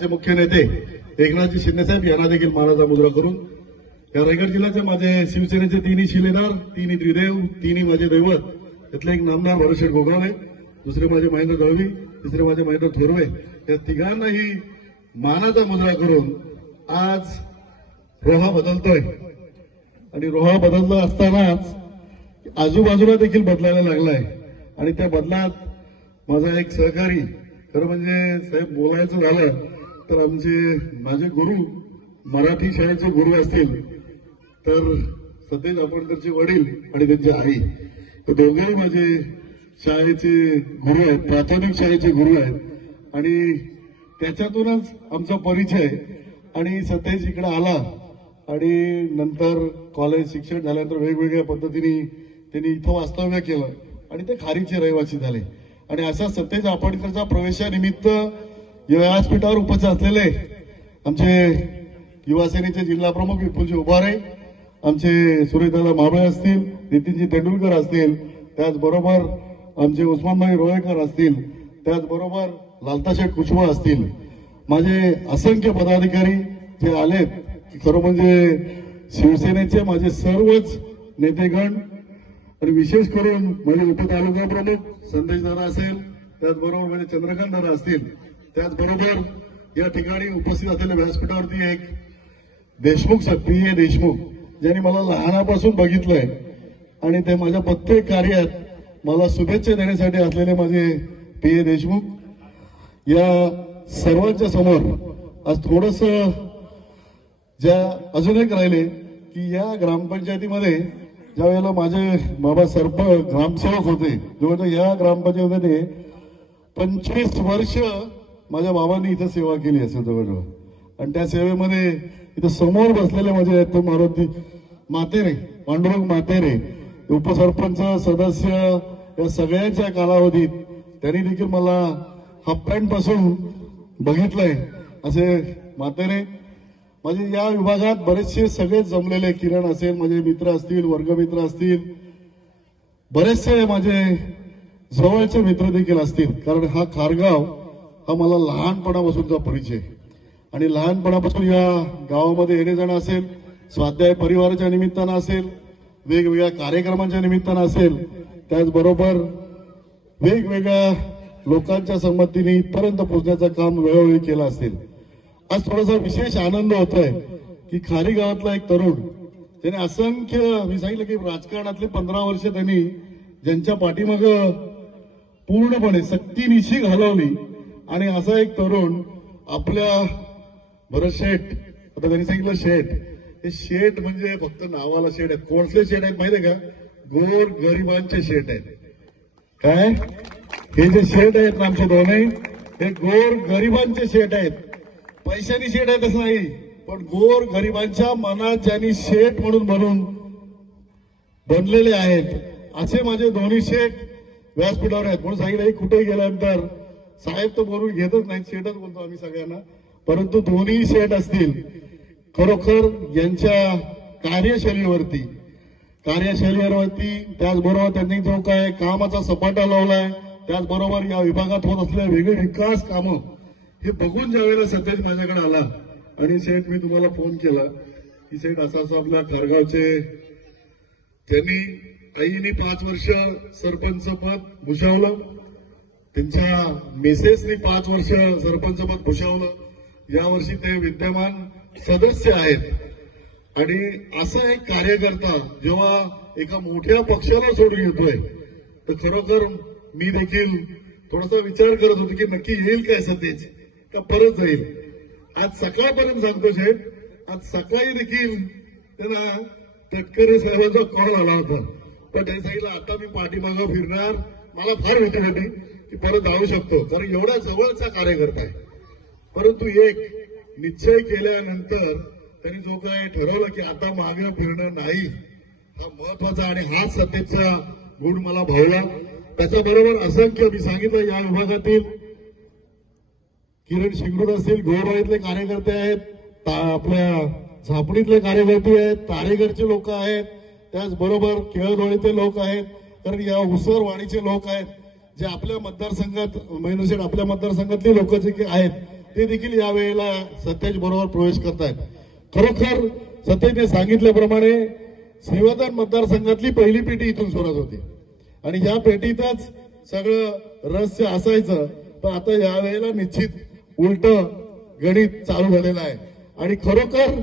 मुख्य नेते एकनाथजी शिंदेसाहेब यांना देखील मानाचा मुद्रा करून. या रायगड जिल्ह्याचे माझे शिवसेनेचे तिन्ही शिलेदार तिन्ही त्रिदेव तिन्ही माझे दैवत त्यातले एक नामदार भरतशेठ गोगावले दुसरे माझे महेंद्र दळवी तिसरे माझे महेंद्र थोरवे या तिघांनाही मानाचा मुद्रा करून आज रोहा बदलतोय. आणि रोहा बदलला असतानाच आजूबाजूला देखील बदलायला लागलाय. आणि त्या बदलात माझा एक सहकारी खरं म्हणजे साहेब बोलायचं झालं तर आमचे माझे गुरु मराठी शाळेचे गुरु असतील तर सतेज आंबेडकरचे वडील आणि त्यांची आई हे दोघेही माझे शाळेचे गुरु आहेत प्राथमिक शाळेचे गुरु आहेत. आणि त्याच्यातूनच आमचा परिचय आणि सतेज इकडे आला आणि नंतर कॉलेज शिक्षण झाल्यानंतर वेगवेगळ्या पद्धतीने त्यांनी इथं वास्तव्य केलं आणि ते खारीचे रहिवासी झाले. आणि असा सतेज आंबेडकरच्या प्रवेशानिमित्त या व्यासपीठावर उपस्थित असलेले आमचे युवा सेनेचे जिल्हा प्रमुख विपुलजी उभारे आमचे सुरेशदादा माबळे असतील नितीनजी तेंडुलकर असतील त्याचबरोबर आमचे उस्मानभाई रोहेकर असतील त्याचबरोबर लालताशेठ कुशवा असतील. माझे असंख्य पदाधिकारी जे आलेत खरं म्हणजे शिवसेनेचे माझे सर्वच नेतेगण आणि विशेष करून माझे उपतालुका प्रमुख संदेश दादा असेल त्याचबरोबर माझे चंद्रकांत दादा असतील त्याचबरोबर या ठिकाणी उपस्थित असलेल्या व्यासपीठावरती एक Deshmukh sir P A Deshmukh ज्यांनी मला लहानापासून बघितलंय आणि ते माझ्या प्रत्येक कार्यात मला शुभेच्छा देण्यासाठी असलेले माझे पी ए देशमुख या सर्वांच्या समोर आज थोडस ज्या अजून एक राहिले की या ग्रामपंचायतीमध्ये ज्या वेळेला माझे बाबा सरप ग्रामसेवक होते जवळजवळ या ग्रामपंचायतीमध्ये पंचवीस वर्ष माझ्या बाबांनी इथं सेवा केली असेल जवळजवळ. आणि त्या सेवेमध्ये इथं समोर बसलेले माझे आहेत तो मारुती मातेरे पांडुरंग मातेरे. उपसरपंच सदस्य या सगळ्यांच्या कालावधीत त्यांनी देखील मला हाफ पॅन्टपासून बघितलंय. असे मातेरे माझे या विभागात बरेचसे सगळे जमलेले किरण असेल माझे मित्र असतील वर्गमित्र असतील बरेचसे माझे जवळचे मित्र देखील असतील. कारण हा खारगाव हा मला लहानपणापासूनचा परिचय. आणि लहानपणापासून या गावामध्ये येणे जाणं असेल स्वाध्याय परिवाराच्या निमित्तानं असेल वेगवेगळ्या कार्यक्रमांच्या निमित्तानं असेल त्याचबरोबर वेगवेगळ्या लोकांच्या संमतीने इथपर्यंत पोहोचण्याचं काम वेळोवेळी केलं असेल. आज थोडासा विशेष आनंद होतोय की खारी गावातला एक तरुण त्याने असंख्य मी सांगितलं की राजकारणातले पंधरा वर्ष त्यांनी ज्यांच्या पाठीमाग पूर्णपणे सक्तीनिशी घालवली आणि असा एक तरुण आपल्या बरं शेठ आता त्यांनी सांगितलं शेठ. हे शेठ म्हणजे फक्त नावाला शेठ आहेत. कोणते शेठ आहेत माहितीये का? गोर गरिबांचे शेठ आहेत. काय? हे जे शेठ आहेत ना आमचे दोन्ही हे गोर गरिबांचे शेठ आहेत. पैशानी शेठ आहेतच नाही पण गोर गरिबांच्या मनात ज्यांनी शेठ म्हणून म्हणून बनलेले आहेत असे माझे दोन्ही शेठ व्यासपीठावर आहेत. म्हणून सांगितलं कुठे कुठेही गेल्यानंतर साहेब तो बोलून घेतच नाही शेटच बोलतो आम्ही सगळ्यांना. परंतु दोन्ही शेट असतील खरोखर यांच्या कार्यशैलीवरती कार्यशैलीवरती त्याचबरोबर त्यांनी जो काय कामाचा सपाटा लावलाय त्याचबरोबर या विभागात होत असलेल्या वेगळे विकास कामं हे बघून ज्या वेळेला सतेज माझ्याकडे आला आणि सेठ मी तुम्हाला फोन केला की सेठ असा असं आपल्या खारगावचे त्यांनी आईने पाच वर्ष सरपंच पद भूषवलं त्यांच्या मिसेसनी पाच वर्ष सरपंच पद भूषवलं. यावर्षी ते विद्यमान सदस्य आहेत. आणि असा एक कार्यकर्ता जेव्हा एका मोठ्या पक्षाला सोडून येतोय तर खरोखर मी देखील थोडासा विचार करत होतो की नक्की येईल काय सतेज? का परत जाईल? आज सकाळपर्यंत सांगतो साहेब आज सकाळी देखील त्यांना तटकरे साहेबांचा कॉल आला होता. पण त्यांनी सांगितलं आता मी पाठीमागं फिरणार. मला फार भीती होती की परत जाऊ शकतो. कारण एवढा जवळचा कार्यकर्ता आहे. परंतु एक निश्चय केल्यानंतर त्यांनी जो काय ठरवलं की आता मागे फिरणं नाही हा महत्त्वाचा आणि हाच सत्तेचा गुण मला भावला. त्याच्याबरोबर असंख्य मी सांगितलं या विभागातील. किरण शिंगरूड असतील गोरवाडीतले कार्यकर्ते आहेत आपल्या झापणीतले कार्यकर्ते आहेत तारेगडचे लोक आहेत त्याचबरोबर केळदोळीतले लोक आहेत. कारण या उसरवाडीचे लोक आहेत जे आपल्या मतदारसंघात महिनशेठ आपल्या मतदारसंघातले लोक जे की आहेत ते देखील यावेळेला सत्तेज बरोबर प्रवेश करतायत. खरोखर सत्तेजने सांगितल्याप्रमाणे श्रीवर्धन मतदारसंघातली पहिली पेटी इथून सुरुवात होती. आणि या पेटीतच सगळं रहस्य असायचं पण आता यावेळेला निश्चित उलट गणित चालू झालेलं आहे. आणि खरोखर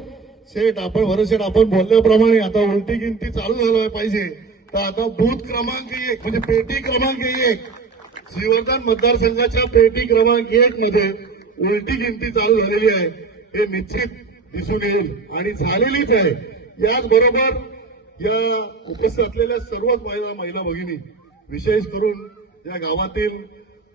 शेठ आपण वरशेठ आपण बोलल्याप्रमाणे आता उलटी गिनती चालू झालं पाहिजे. तर आता बूथ क्रमांक एक म्हणजे पेटी क्रमांक एक. श्रीवर्धन मतदारसंघाच्या पेटी क्रमांक एक मध्ये उलटी गिनती चालू झालेली आहे. हे निश्चित दिसून येईल आणि झालेलीच आहे. याचबरोबर या उपस्थित असलेल्या सर्वच महिला महिला भगिनी विशेष करून या गावातील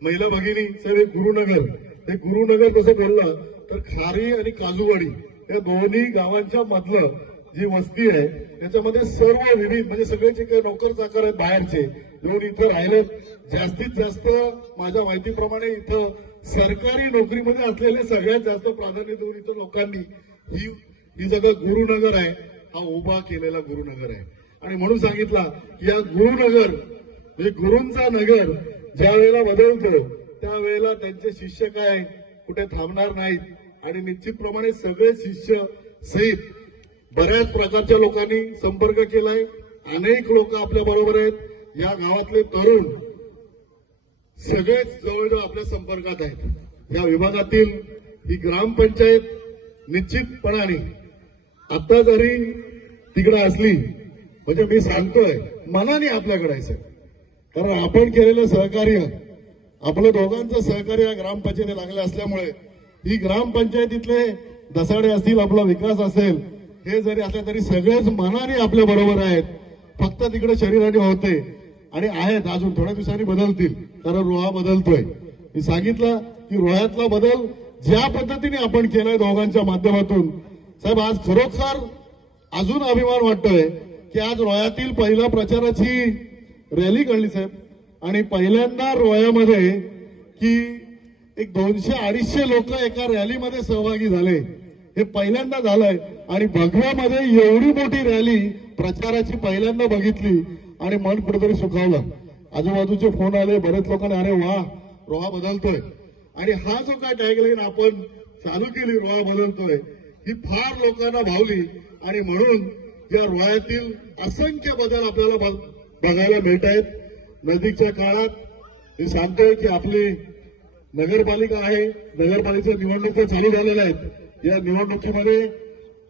महिला भगिनी सर गुरुनगर. हे गुरुनगर कसं बोललं तर खारी आणि काजूवाडी या दोन्ही गावांच्या मधलं जी वस्ती आहे त्याच्यामध्ये सर्व विविध म्हणजे सगळे जे काही नोकर चाकर आहेत बाहेरचे येऊन इथं राहिले जास्तीत जास्त माझ्या माहितीप्रमाणे इथं सरकारी नोकरीमध्ये असलेले सगळ्यात जास्त प्राधान्य देऊन इथं लोकांनी ही ही जगह गुरुनगर आहे. हा उभा केलेला गुरुनगर आहे. आणि म्हणून सांगितला की या गुरुनगर म्हणजे गुरुंचा नगर ज्या वेळेला बदलतो त्यावेळेला त्यांचे शिष्य काय? कुठे थांबणार नाहीत. आणि निश्चितप्रमाणे सगळे शिष्य सहित बऱ्याच प्रकारच्या लोकांनी संपर्क केलाय. अनेक लोक आपल्या बरोबर आहेत. या गावातले तरुण सगळेच जवळजवळ आपल्या संपर्कात आहेत. या विभागातील ही ग्रामपंचायत निश्चितपणाने आता जरी तिकडे असली म्हणजे मी सांगतोय मनाने आपल्याकडे आहे साहेब. कारण आपण केलेलं सहकार्य आपलं दोघांचं सहकार्य या ग्रामपंचायती लागले असल्यामुळे ही ग्रामपंचायतीतले दसाडे असतील आपला विकास असेल हे जरी असले तरी सगळेच मनाने आपल्या बरोबर आहेत. फक्त तिकडे शरीराने होते. आणि आहेत अजून थोड्या दिवसांनी बदलतील. कारण रोहा बदलतोय. मी सांगितलं की रोह्यातला बदल ज्या पद्धतीने आपण केलाय दोघांच्या माध्यमातून. साहेब आज खरोखर अजून अभिमान वाटतोय की आज रोह्यातील पहिल्या प्रचाराची रॅली काढली साहेब. आणि पहिल्यांदा रोह्यामध्ये की एक दोनशे अडीचशे लोक एका रॅलीमध्ये सहभागी झाले. हे पहिल्यांदा झालंय. आणि बघव्यामध्ये एवढी मोठी रॅली प्रचाराची पहिल्यांदा बघितली. आणि मन कुठेतरी सुखावलं. आजूबाजूचे फोन आले बरेच लोकांनी अरे वा रोहा बदलतोय. आणि हा जो काय टॅगलाईन आपण चालू केली रोहा बदलतोय ही फार लोकांना भावली. आणि म्हणून या रोह्यातील असंख्य बदल आपल्याला बघ- बघायला मिळत आहेत नजीकच्या काळात मी सांगतोय की आपली नगरपालिका आहे. नगरपालिकेच्या निवडणुका चालू झालेल्या आहेत. या निवडणुकीमध्ये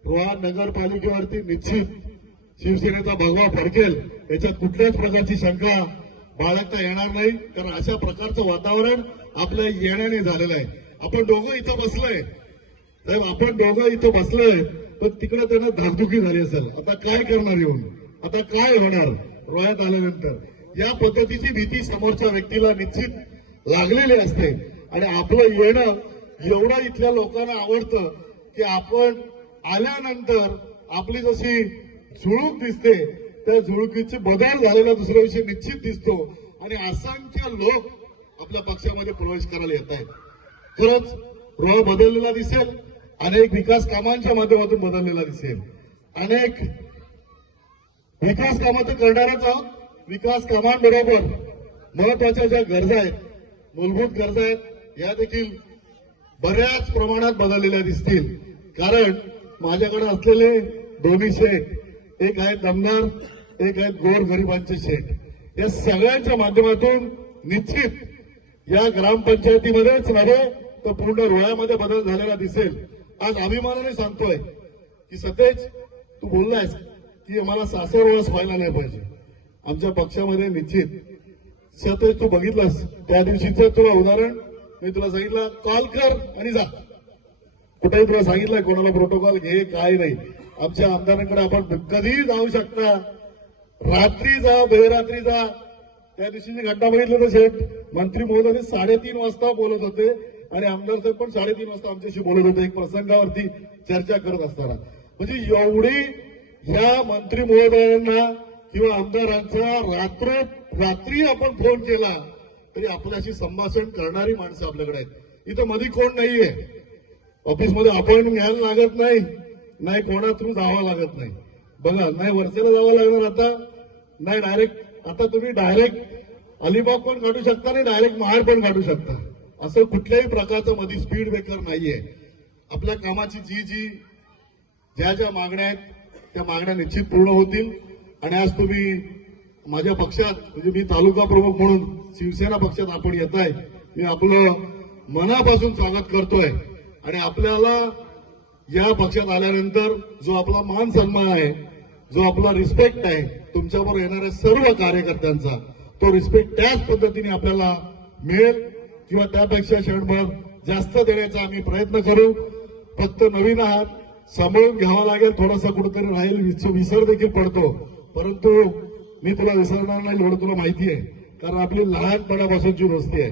रोहा नगरपालिकेवरती निश्चित शिवसेनेचा भगवा फडकेल याच्यात कुठल्याच प्रकारची शंका बाळगता येणार नाही. कारण अशा प्रकारचं वातावरण आपल्या येण्याने झालेलं आहे. आपण दोघं इथं बसलोय. साहेब आपण दोघं इथं बसलोय पण तिकडे त्यांना धाकधुकी झाली असेल. आता काय करणार येऊन? आता काय होणार? रोयात आल्यानंतर. या पद्धतीची भीती समोरच्या व्यक्तीला निश्चित लागलेली असते. आणि आपलं येणं एवढं इथल्या लोकांना आवडतं की आपण आल्यानंतर आपली जशी झुळूक दिसते त्या झुळुकीचे बदल झालेला दुसरा विषय निश्चित दिसतो. आणि असंख्य लोक आपल्या पक्षामध्ये प्रवेश करायला येत आहेत. खरंच रोहा बदललेला दिसेल अनेक विकास कामांच्या माध्यमातून बदललेला दिसेल. अनेक विकास कामं तर करणारच आहोत. विकास कामांबरोबर महत्त्वाच्या ज्या गरजा आहेत मूलभूत गरजा आहेत या देखील बऱ्याच प्रमाणात बदललेल्या दिसतील. कारण माझ्याकडे असलेले दोन्ही शेठ एक आहेत दमदार एक आहेत गोर गरिबांचे शेठ. या सगळ्यांच्या माध्यमातून निश्चित या ग्रामपंचायतीमध्येच नव्हे तर पूर्ण रोह्यामध्ये बदल झालेला दिसेल. आज अभिमानाने सांगतोय की सतेज तू बोललायस की मला सासरवास व्हायला नाही पाहिजे. आमच्या पक्षामध्ये निश्चित सतेज तू बघितलास त्या दिवशीचं तुला उदाहरण? मी तुला सांगितलं कॉल कर आणि जा. कुठेही तुला सांगितलंय कोणाला प्रोटोकॉल घे काय नाही. आमच्या आमदारांकडे आपण कधीही जाऊ शकता. रात्री जा बेरात्री जा. त्या दिवशीची घटना बघितलं तर शेठ मंत्री महोदय साडेतीन वाजता बोलत होते आणि आमदार साहेब पण साडेतीन वाजता आमच्याशी बोलत होते एक प्रसंगावरती चर्चा करत असताना. म्हणजे एवढी ह्या मंत्री महोदयांना किंवा आमदारांचा रात्र रात्री आपण फोन केला तरी आपल्याशी संभाषण करणारी माणसं आपल्याकडे आहेत. इथं मध्ये कोण नाहीये. ऑफिसमध्ये अपॉइंटमेंट घ्यायला लागत नाही नाही कोणा थ्रू जावं लागत नाही. बघा नाही वर्षाला जावं लागणार आता नाही डायरेक्ट आता तुम्ही डायरेक्ट अलिबाग पण काढू शकता आणि डायरेक्ट महाड पण काढू शकता. असं कुठल्याही प्रकारचं मध्ये स्पीड ब्रेकर नाहीये. आपल्या कामाची जी जी ज्या ज्या मागण्या आहेत त्या मागण्या निश्चित पूर्ण होतील. आणि आज तुम्ही माझ्या पक्षात म्हणजे मी तालुका प्रमुख म्हणून शिवसेना पक्षात आपण येत आहे. मी आपलं मनापासून स्वागत करतोय. आणि आपल्याला या पक्षात आल्यानंतर जो आपला मान सन्मान आहे जो आपला रिस्पेक्ट आहे तुमच्यावर येणाऱ्या सर्व कार्यकर्त्यांचा तो रिस्पेक्ट त्याच पद्धतीने आपल्याला मिळेल किंवा त्यापेक्षा क्षणभर जास्त देण्याचा आम्ही प्रयत्न करू. फक्त नवीन आहात सांभाळून घ्यावा लागेल थोडासा कुठेतरी राहील विसर देखील पडतो. परंतु मी तुला विसरणार नाही एवढं तुला माहिती आहे. कारण आपली लहानपणापासूनची दोस्ती आहे.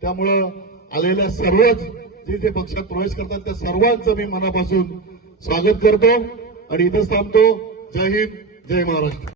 त्यामुळं आलेल्या सर्वच जे जे पक्षात प्रवेश करतात त्या सर्वांचं मी मनापासून स्वागत करतो आणि इथंच थांबतो. जय हिंद जय महाराष्ट्र.